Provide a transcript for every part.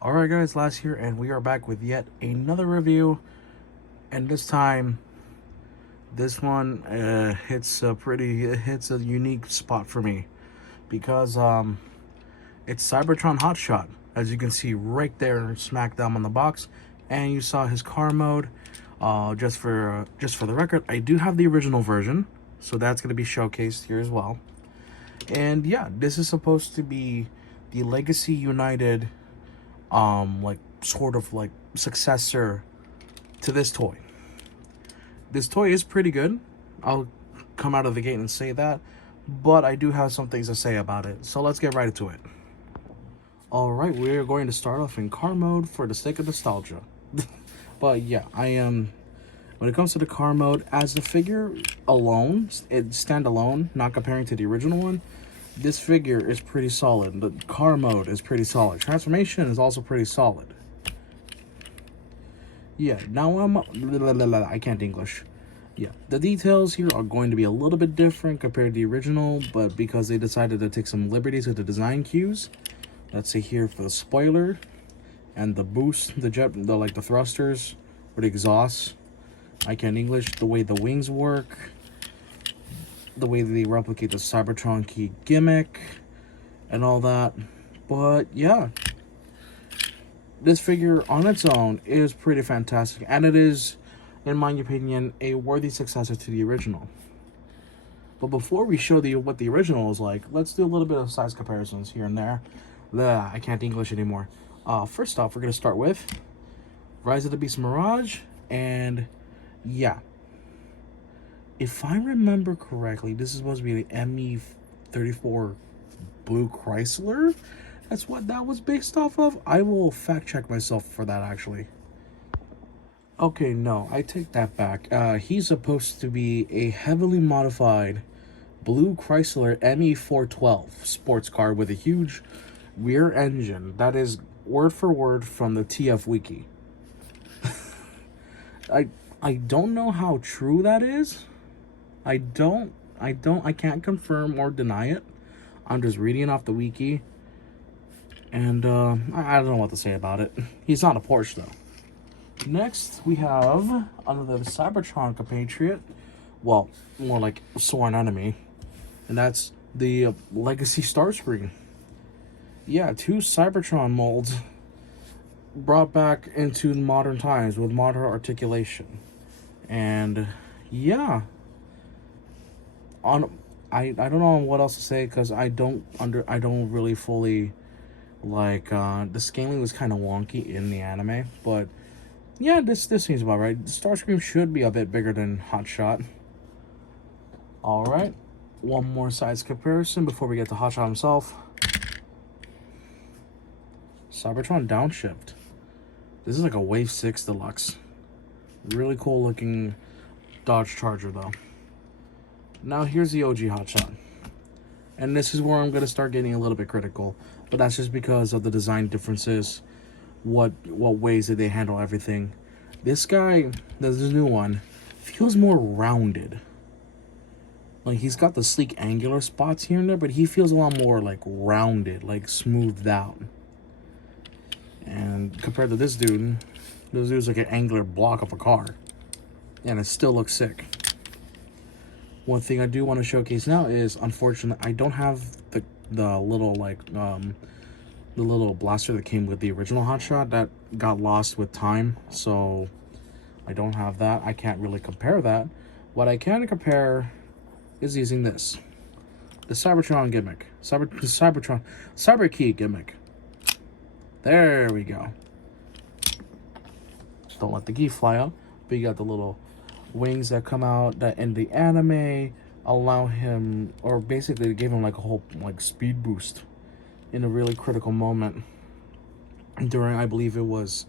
Alright guys, Last here, and we are back with yet another review. And this time, this one it hits a unique spot for me. Because it's Cybertron Hotshot. As you can see right there, smack down on the box. And you saw his car mode. Just for the record, I do have the original version. So that's going to be showcased here as well. And yeah, this is supposed to be the Legacy United like sort of like successor to this toy. This toy is pretty good. I'll come out of the gate and say that, but I do have some things to say about it. So let's get right into it. All right, we're going to start off in car mode for the sake of nostalgia. But yeah, I am. When it comes to the car mode, as the figure alone, it standalone, not comparing to the original one, this figure is pretty solid. The car mode is pretty solid. Transformation is also pretty solid. Yeah, now I can't English. Yeah, the details here are going to be a little bit different compared to the original, but because they decided to take some liberties with the design cues, let's say here for the spoiler and the boost, the thrusters or the exhausts. I can't English. The way the wings work, the way they replicate the Cybertron key gimmick and all that. But yeah, this figure on its own is pretty fantastic, and it is, in my opinion, a worthy successor to the original. But before we show what the original is like, let's do a little bit of size comparisons here and there. I can't English anymore. First off, we're going to start with Rise of the Beast Mirage, and yeah, if I remember correctly, this is supposed to be the ME34 Blue Chrysler. That's what that was based off of. I will fact check myself for that, actually. Okay, no, I take that back. He's supposed to be a heavily modified Blue Chrysler ME412 sports car with a huge rear engine. That is word for word from the TF Wiki. I don't know how true that is. I can't confirm or deny it. I'm just reading off the wiki. And I don't know what to say about it. He's not a Porsche though. Next, we have another Cybertron compatriot. Well, more like sworn enemy. And that's the Legacy Starscream. Yeah, two Cybertron molds brought back into modern times with modern articulation. And yeah, I don't know what else to say, because I don't really fully like the scaling was kind of wonky in the anime, but yeah, this seems about right. Starscream should be a bit bigger than Hotshot. All right, one more size comparison before we get to Hotshot himself. Cybertron Downshift. This is like a Wave 6 Deluxe. Really cool looking Dodge Charger though. Now here's the OG Hotshot. And this is where I'm going to start getting a little bit critical. But that's just because of the design differences. What ways did they handle everything. This guy, this new one, feels more rounded. Like, he's got the sleek angular spots here and there, but he feels a lot more like rounded, like smoothed out. And compared to this dude's like an angular block of a car. And it still looks sick. One thing I do want to showcase now is, unfortunately, I don't have the little the little blaster that came with the original Hotshot. That got lost with time, so I don't have that. I can't really compare that. What I can compare is using this, the Cybertron gimmick, Cyber Key gimmick. There we go. Just don't let the key fly out. But you got the little wings that come out that in the anime allow him, or basically gave him like a whole like speed boost in a really critical moment during, I believe it was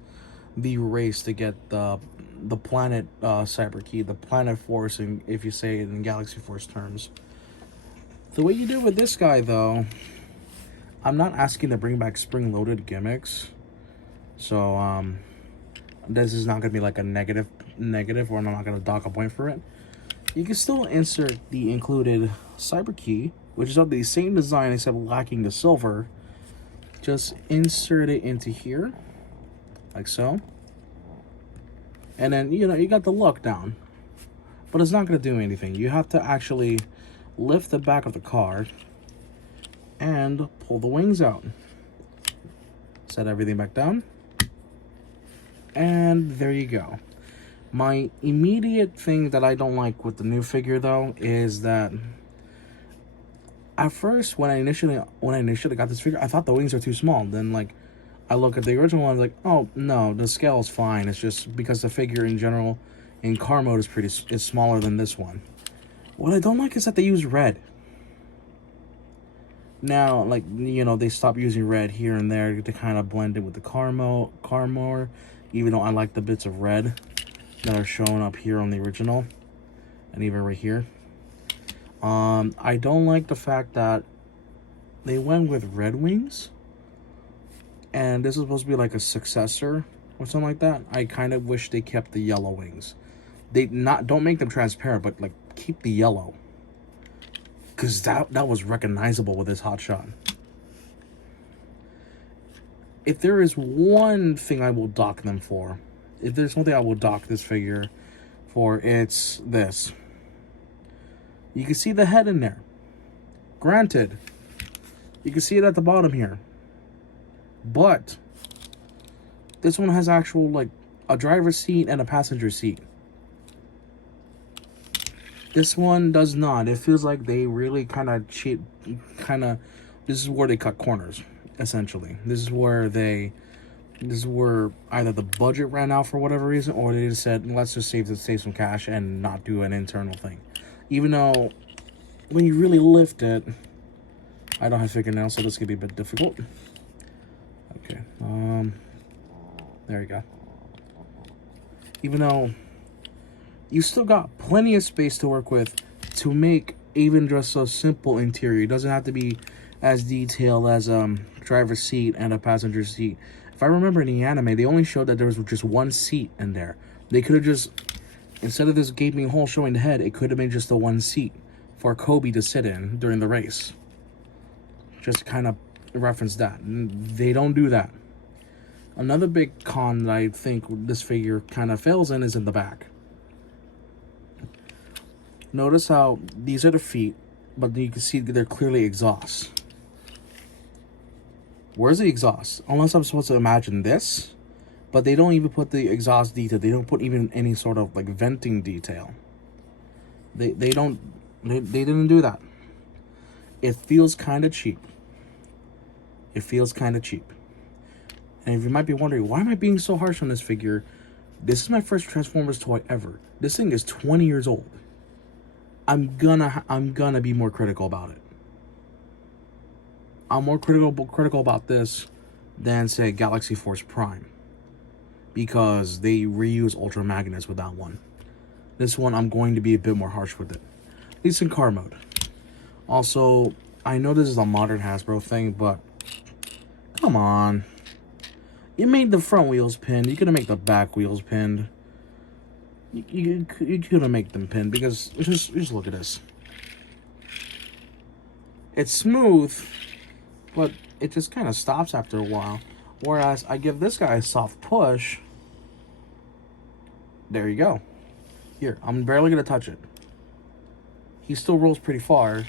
the race to get the planet Cyber Key, the planet forcing, if you say it in Galaxy Force terms. The way you do it with this guy though, I'm not asking to bring back spring-loaded gimmicks, so this is not gonna be like a negative, or I'm not gonna dock a point for it. You can still insert the included Cyber Key, which is of the same design except lacking the silver, just insert it into here, like so. And then, you know, you got the look down. But it's not going to do anything. You have to actually lift the back of the car and pull the wings out. Set everything back down. And there you go. My immediate thing that I don't like with the new figure, though, is that at first, when I initially got this figure, I thought the wings are too small. Then, like, I look at the original one, like, oh no, the scale is fine. It's just because the figure in general, in car mode, is smaller than this one. What I don't like is that they use red. Now, like, you know, they stop using red here and there to kind of blend it with the car more. Even though I like the bits of red that are shown up here on the original, and even right here. I don't like the fact that they went with red wings, and this is supposed to be like a successor or something like that. I kind of wish they kept the yellow wings. Don't make them transparent, but like keep the yellow, because that was recognizable with this Hotshot. If there is one thing I will dock them for, if there's something I will dock this figure for, it's this. You can see the head in there. Granted, you can see it at the bottom here. But this one has actual, like, a driver's seat and a passenger seat. This one does not. It feels like they really kind of cheat. This is where they cut corners, essentially. This is where either the budget ran out for whatever reason, or they just said, let's just save some cash and not do an internal thing. Even though, when you really lift it, I don't have fingernails, so this could be a bit difficult. Okay, there you go. Even though you still got plenty of space to work with to make even just a simple interior. It doesn't have to be as detailed as driver's seat and a passenger seat. If I remember in the anime, they only showed that there was just one seat in there. They could have just, instead of this gaping hole showing the head, it could have been just the one seat for Kobe to sit in during the race. Just kind of reference that. They don't do that. Another big con that I think this figure kind of fails in is in the back. Notice how these are the feet, but you can see they're clearly exhausts. Where's the exhaust? Unless I'm supposed to imagine this, but they don't even put the exhaust detail. They don't put even any sort of like venting detail. They didn't do that. It feels kind of cheap. It feels kind of cheap. And if you might be wondering, why am I being so harsh on this figure? This is my first Transformers toy ever. This thing is 20 years old. I'm gonna be more critical about it. I'm more critical about this than, say, Galaxy Force Prime, because they reuse Ultra Magnus with that one. This one, I'm going to be a bit more harsh with it. At least in car mode. Also, I know this is a modern Hasbro thing, but come on. You made the front wheels pinned. You could have made the back wheels pinned. You could have made them pinned, because just look at this. It's smooth, but it just kind of stops after a while. Whereas I give this guy a soft push. There you go. Here, I'm barely going to touch it. He still rolls pretty far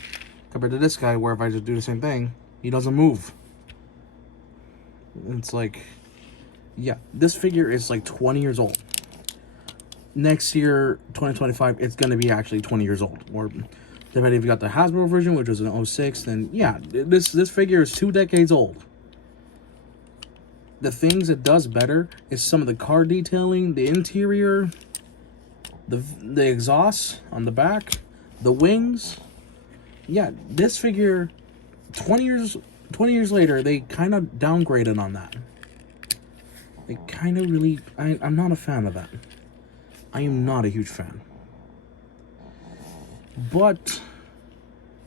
compared to this guy, where if I just do the same thing, he doesn't move. It's like, yeah, this figure is like 20 years old. Next year, 2025, it's going to be actually 20 years old. Or depending if you got the Hasbro version, which was an 06, then yeah, this figure is 2 decades old. The things it does better is some of the car detailing, the interior, the exhaust on the back, the wings. Yeah, this figure, 20 years later, they kind of downgraded on that. They kind of really, I'm not a fan of that. I am not a huge fan. But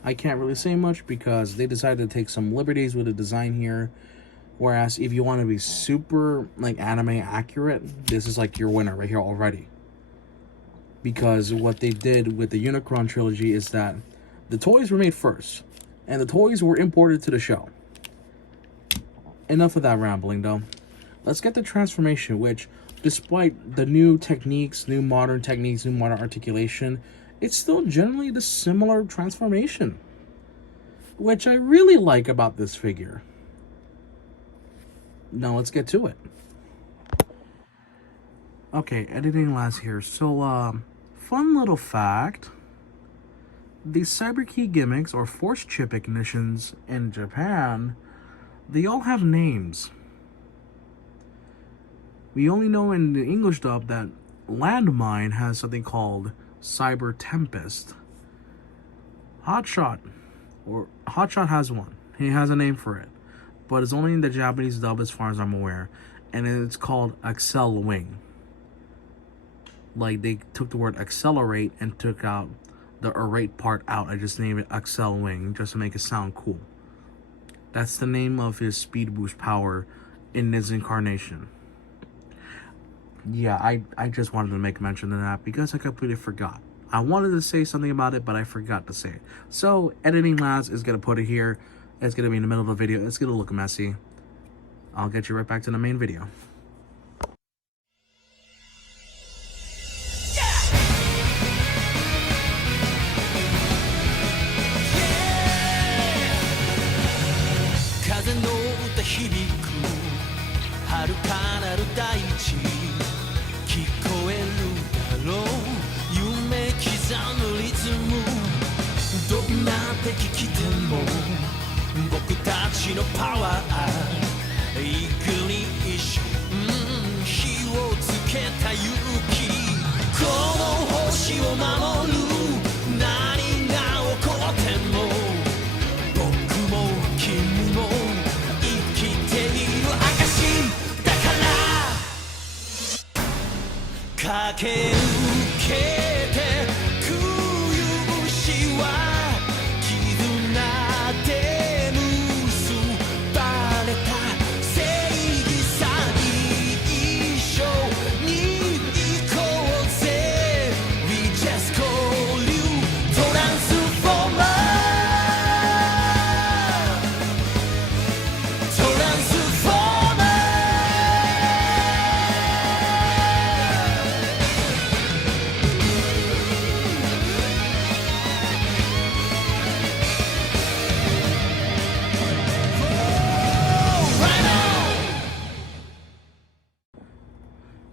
I can't really say much because they decided to take some liberties with the design here. Whereas if you want to be super like anime accurate, this is like your winner right here already. Because what they did with the Unicron trilogy is that the toys were made first, and the toys were imported to the show. enough of that rambling though. Let's get the transformation, which, despite the new techniques, new modern techniques, new modern articulation, it's still generally the similar transformation, which I really like about this figure. Now let's get to it. Okay, editing last here. So, fun little fact. These cyber key gimmicks or force chip ignitions in Japan, they all have names. We only know in the English dub that Landmine has something called Cyber Tempest. Hotshot has one. He has a name for it, but it's only in the Japanese dub as far as I'm aware, and it's called Accel Wing. Like, they took the word accelerate and took out the arate part out. I just named it Accel Wing just to make it sound cool. That's the name of his speed boost power in this incarnation. Yeah, I just wanted to make mention of that because I completely forgot. I wanted to say something about it, but I forgot to say it. So, editing labs is going to put it here. It's going to be in the middle of the video. It's going to look messy. I'll get you right back to the main video.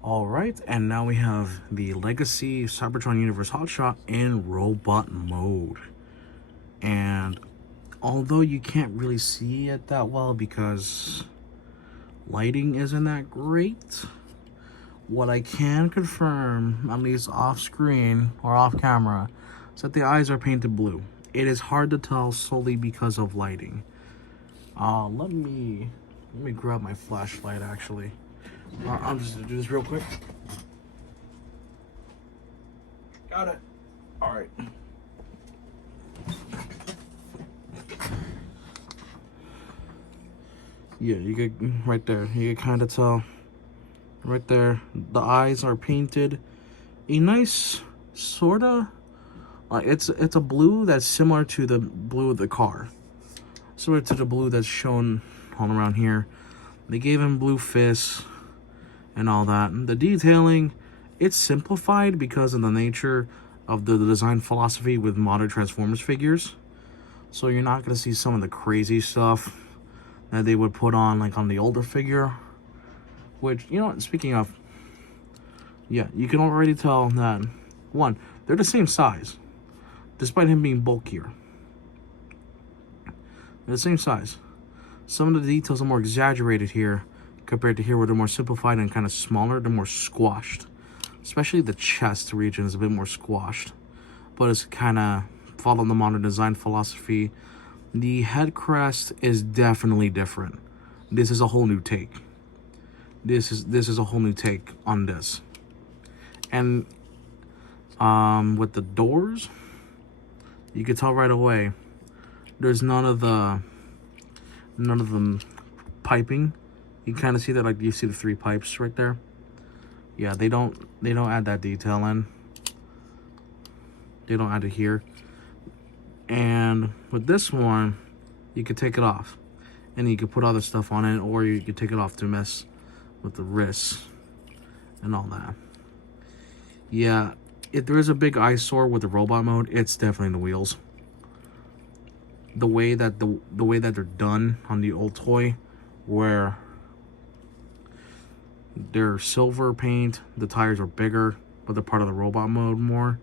Alright, and now we have the Legacy Cybertron Universe Hotshot in robot mode. And although you can't really see it that well because lighting isn't that great, what I can confirm, at least off screen or off camera, is that the eyes are painted blue. It is hard to tell solely because of lighting. Let me grab my flashlight actually. I'm just gonna do this real quick. Got it. All right. Yeah, you get right there. You can kind of tell right there. The eyes are painted a nice sorta. It's a blue that's similar to the blue of the car, similar to the blue that's shown all around here. They gave him blue fists and all that. And the detailing, it's simplified because of the nature of the design philosophy with modern Transformers figures. So you're not going to see some of the crazy stuff that they would put on like on the older figure. Which, you know what, speaking of, yeah, you can already tell that, one, they're the same size, despite him being bulkier. They're the same size. Some of the details are more exaggerated here compared to here where they're more simplified and kind of smaller. They're more squashed. Especially the chest region is a bit more squashed. But it's kind of following the modern design philosophy. The head crest is definitely different. This is a whole new take. This is a whole new take on this. And with the doors, you can tell right away there's none of the piping. You kind of see that, like you see the 3 pipes right there. Yeah, they don't add that detail in. They don't add it here. And with this one, you can take it off. And you could put other stuff on it, or you could take it off to mess with the wrists and all that. Yeah, if there is a big eyesore with the robot mode, it's definitely the wheels. The way that the way that they're done on the old toy, where they're silver paint, the tires are bigger, but they're part of the robot mode more.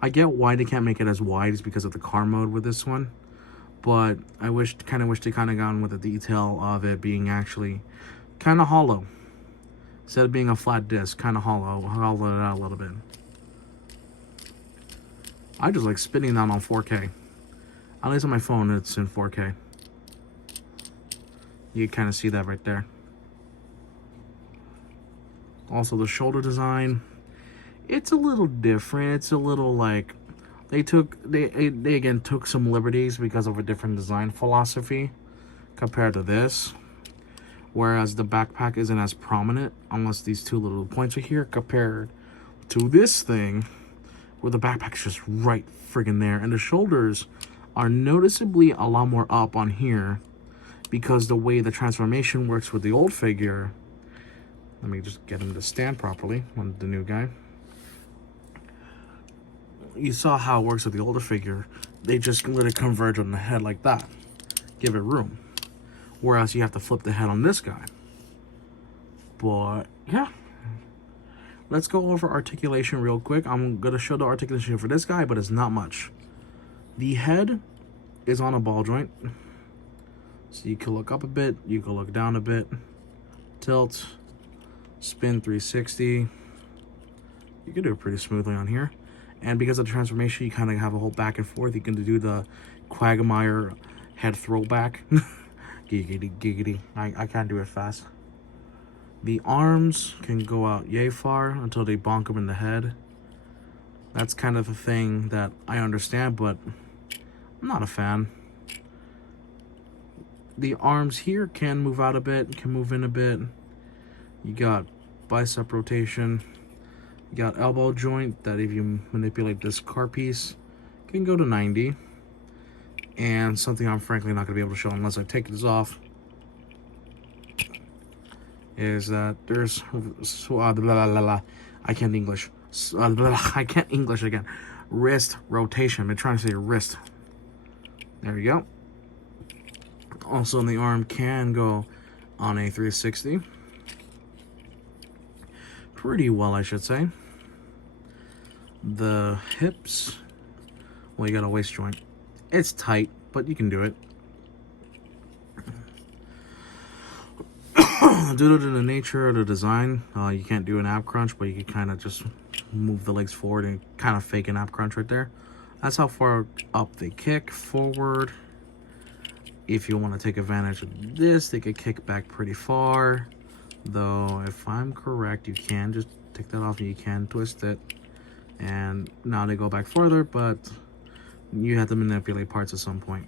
I get why they can't make it as wide, is because of the car mode with this one. But I kind of wish they kind of gone with the detail of it being actually kind of hollow. Instead of being a flat disc, kind of hollow it out a little bit. I just like spinning that on 4K. At least on my phone, it's in 4K. You kind of see that right there. Also, the shoulder design, it's a little different. It's a little like they again took some liberties because of a different design philosophy compared to this. Whereas the backpack isn't as prominent, unless these two little points are here, compared to this thing, where the backpack's just right friggin' there, and the shoulders are noticeably a lot more up on here because the way the transformation works with the old figure. Let me just get him to stand properly on the new guy. You saw how it works with the older figure. They just let it converge on the head like that. Give it room. Whereas you have to flip the head on this guy. But, yeah. Let's go over articulation real quick. I'm going to show the articulation for this guy, but it's not much. The head is on a ball joint. So you can look up a bit. You can look down a bit. Tilt. Spin 360. You can do it pretty smoothly on here. And because of the transformation, you kind of have a whole back and forth. You can do the Quagmire head throwback. Giggity, giggity. I can't do it fast. The arms can go out yay far until they bonk him in the head. That's kind of the thing that I understand, but I'm not a fan. The arms here can move out a bit, can move in a bit. You got bicep rotation. You got elbow joint that if you manipulate this car piece, can go to 90. And something I'm frankly not going to be able to show unless I take this off is that there's I can't English. I can't English again. Wrist rotation. I've been trying to say wrist. There you go. Also, the arm can go on a 360. Pretty well, I should say. The hips, well, you got a waist joint. It's tight, but you can do it. Due to the nature of the design, you can't do an ab crunch, but you can kind of just move the legs forward and kind of fake an ab crunch right there. That's how far up they kick forward. If you want to take advantage of this, they could kick back pretty far. Though, if I'm correct, you can just take that off and you can twist it. And now they go back further, but you have to manipulate parts at some point.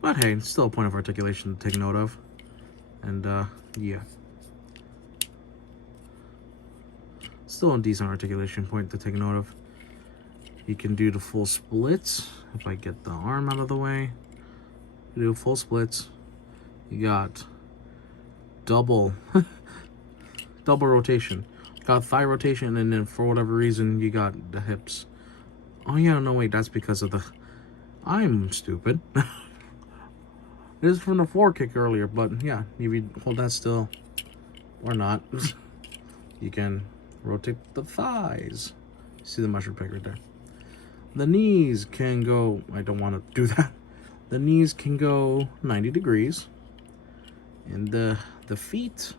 But hey, it's still a point of articulation to take note of. And yeah. Still a decent articulation point to take note of. You can do the full splits. If I get the arm out of the way. You do full splits. You got double rotation. Got thigh rotation, and then for whatever reason you got the hips. Oh yeah, no wait, that's because of the... I'm stupid. This is from the floor kick earlier, but yeah, if you hold that still, or not, you can rotate the thighs. See the mushroom peg right there. The knees can go... I don't want to do that. The knees can go 90 degrees. And the feet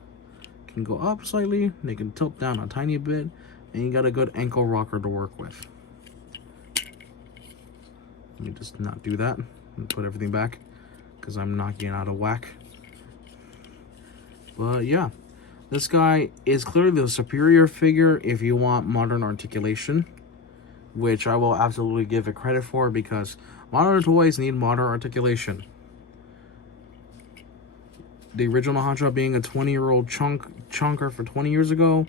can go up slightly. They can tilt down a tiny bit. And you got a good ankle rocker to work with. Let me just not do that and put everything back, because I'm knocking it out of whack. But yeah, this guy is clearly the superior figure if you want modern articulation, which I will absolutely give it credit for, because modern toys need modern articulation. The original Hotshot, being a 20-year-old chunker for 20 years ago,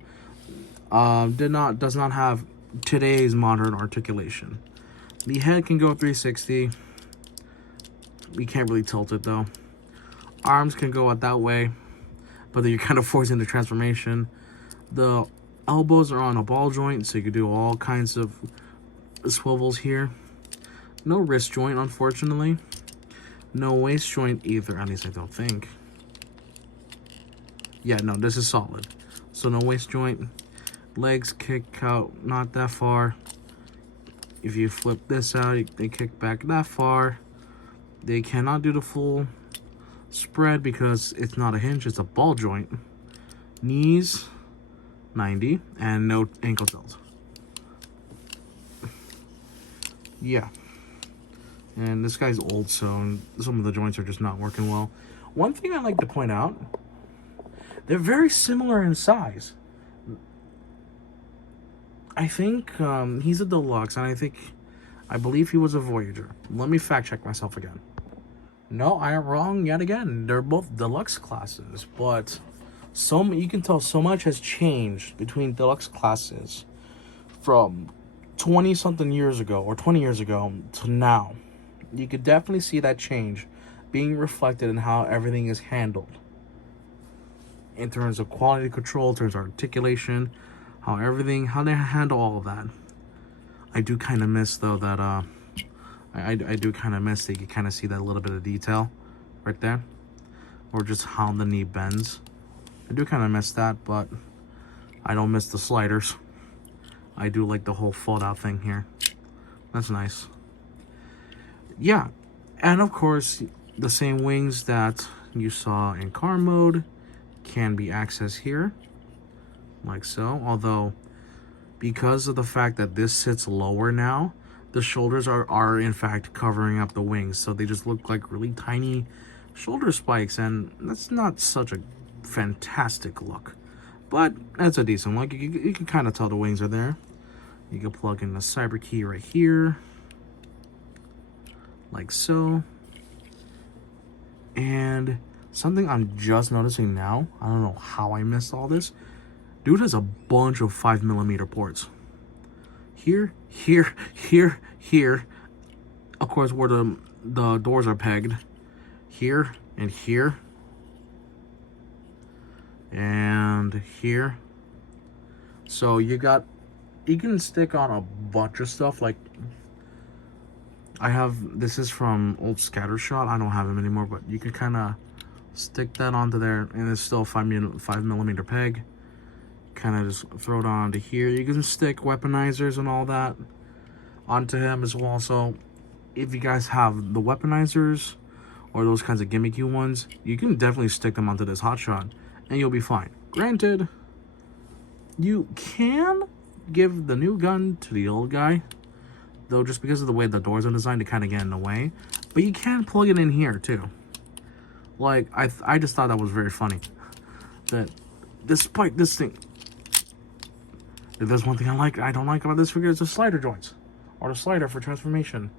does not have today's modern articulation. The head can go 360. We can't really tilt it though. Arms can go out that way, but then you're kind of forcing the transformation. The elbows are on a ball joint, so you can do all kinds of swivels here. No wrist joint, unfortunately. No waist joint either, at least I don't think. Yeah, no, this is solid. So no waist joint. Legs kick out not that far. If you flip this out, they kick back that far. They cannot do the full spread because it's not a hinge, it's a ball joint. Knees, 90, and no ankle tilts. Yeah. And this guy's old, so some of the joints are just not working well. One thing I like to point out, they're very similar in size. I think he's a Deluxe, and I believe he was a Voyager. Let me fact check myself again. No, I am wrong yet again. They're both Deluxe classes, but you can tell so much has changed between Deluxe classes from 20-something years ago or 20 years ago to now. You could definitely see that change being reflected in how everything is handled. In terms of quality control, in terms of articulation, how they handle all of that. I do kind of miss, though, that, I do kind of miss that you kind of see that little bit of detail right there. Or just how the knee bends. I do kind of miss that, but I don't miss the sliders. I do like the whole fold-out thing here. That's nice. Yeah, and of course, the same wings that you saw in car mode can be accessed here, like so. Although, because of the fact that this sits lower now, the shoulders are in fact covering up the wings, so they just look like really tiny shoulder spikes, and that's not such a fantastic look. But that's a decent look. You can kind of tell the wings are there. You can plug in the cyber key right here, like so. And something I'm just noticing now, I don't know how I missed all this. Dude has a bunch of 5mm ports. Here, here, here, here. Of course, where the doors are pegged. Here and here. And here. So you can stick on a bunch of stuff. Like, this is from old Scattershot. I don't have him anymore, but you can kind of stick that onto there, and it's still a 5mm peg. Kind of just throw it onto here. You can stick weaponizers and all that onto him as well. So if you guys have the weaponizers or those kinds of gimmicky ones, you can definitely stick them onto this Hotshot and you'll be fine. Granted, you can give the new gun to the old guy, though, just because of the way the doors are designed to kind of get in the way. But you can plug it in here too. Like, I just thought that was very funny, that despite this thing, if there's one thing I don't like about this figure, is the slider joints, or the slider for transformation.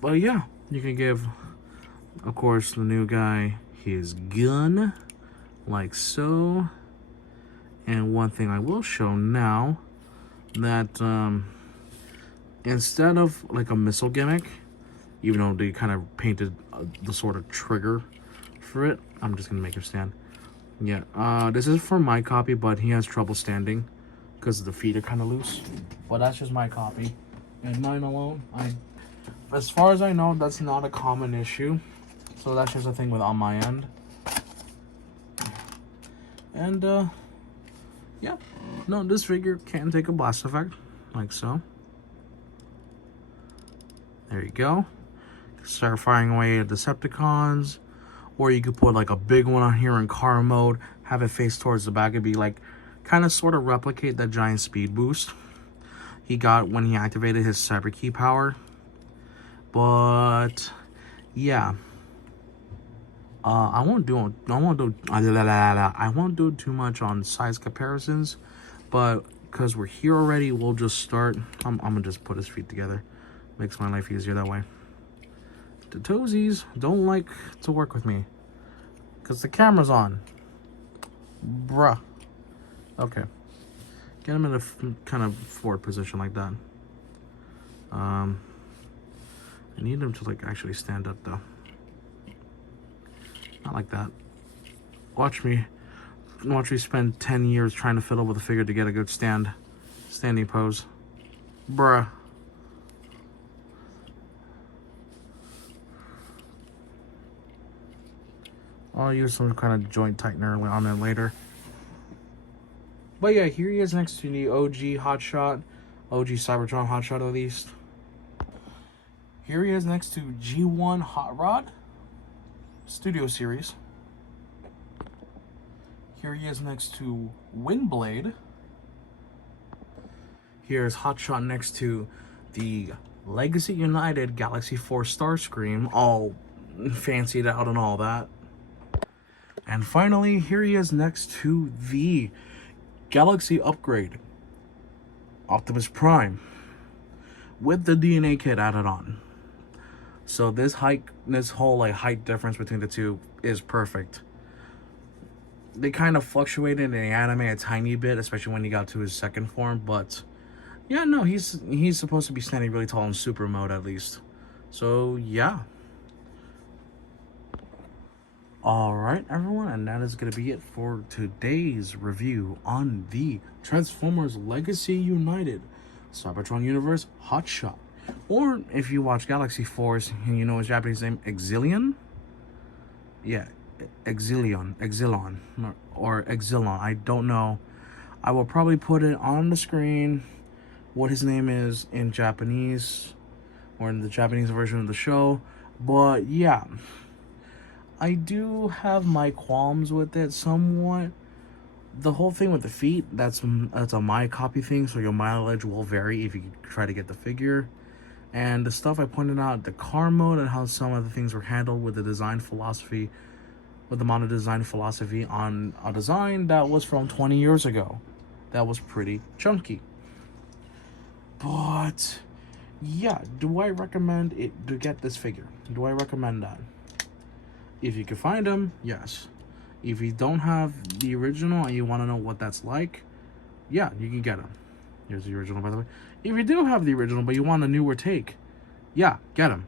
But yeah, you can give, of course, the new guy his gun, like so. And one thing I will show now, that instead of like a missile gimmick, even though they kind of painted the sort of trigger for it, I'm just gonna make him stand. Yeah, this is for my copy, but he has trouble standing because the feet are kind of loose. But that's just my copy, and mine alone. As far as I know, that's not a common issue, so that's just a thing on my end. And yeah, no, this figure can take a blast effect, like so. There you go. Start firing away at Decepticons. Or you could put like a big one on here in car mode, have it face towards the back. It'd be like, kind of sort of replicate that giant speed boost he got when he activated his cyber key power. But yeah, I won't do too much on size comparisons, but because we're here already, we'll just start. I'm gonna just put his feet together. Makes my life easier that way. The toesies don't like to work with me because the camera's on. Bruh. Okay. Get him in a kind of forward position like that. I need him to like actually stand up though. I like that. Watch me spend 10 years trying to fiddle with a figure to get a good standing pose. Bruh. I'll use some kind of joint tightener on it later. But yeah, here he is next to the OG Hotshot, OG Cybertron Hotshot at least. Here he is next to G1 Hot Rod Studio Series. Here he is next to Windblade. Here's Hotshot next to the Legacy United Galaxy 4 Starscream, all fancied out and all that. And finally, here he is next to the Galaxy Upgrade Optimus Prime with the DNA kit added on. So this whole like height difference between the two is perfect. They kind of fluctuated in the anime a tiny bit, especially when he got to his second form, but yeah, no, he's supposed to be standing really tall in super mode at least. So yeah. Alright everyone, and that is going to be it for today's review on the Transformers Legacy United Cybertron Universe Hotshot. Or if you watch Galaxy Force and you know his Japanese name, Exilion? Yeah, Exilion, or Exilon, I don't know. I will probably put it on the screen what his name is in Japanese, or in the Japanese version of the show. But yeah, I do have my qualms with it somewhat. The whole thing with the feet, that's a my copy thing, so your mileage will vary if you try to get the figure. And the stuff I pointed out, the car mode and how some of the things were handled with the design philosophy, with the mono design philosophy on a design that was from 20 years ago. That was pretty chunky. But yeah, do I recommend it to get this figure? Do I recommend that? If you can find them, yes. If you don't have the original and you want to know what that's like, yeah, you can get them. Here's the original, by the way. If you do have the original, but you want a newer take, yeah, get him.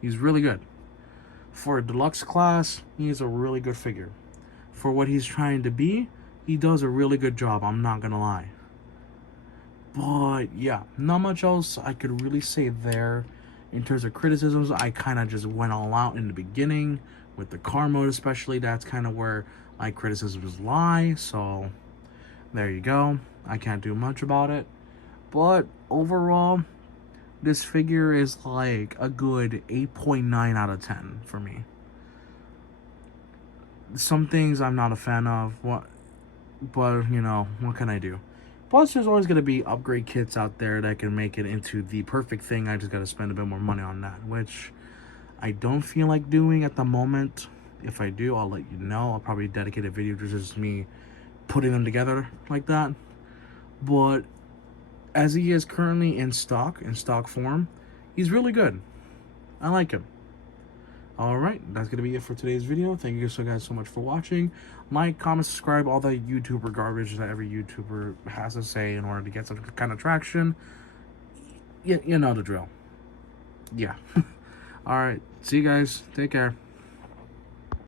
He's really good. For a deluxe class, he is a really good figure. For what he's trying to be, he does a really good job, I'm not gonna lie. But yeah, not much else I could really say there. In terms of criticisms, I kind of just went all out in the beginning. With the car mode especially, that's kind of where my criticisms lie. So there you go. I can't do much about it. But overall, this figure is like a good 8.9 out of 10 for me. Some things I'm not a fan of, but you know, what can I do? Plus, there's always going to be upgrade kits out there that can make it into the perfect thing. I just got to spend a bit more money on that, which I don't feel like doing at the moment. If I do, I'll let you know. I'll probably dedicate a video to just me putting them together like that. But as he is currently in stock form, he's really good. I like him. Alright, that's going to be it for today's video. Thank you guys so much for watching. Like, comment, subscribe, all the YouTuber garbage that every YouTuber has to say in order to get some kind of traction. You know the drill. Yeah. Alright, see you guys. Take care.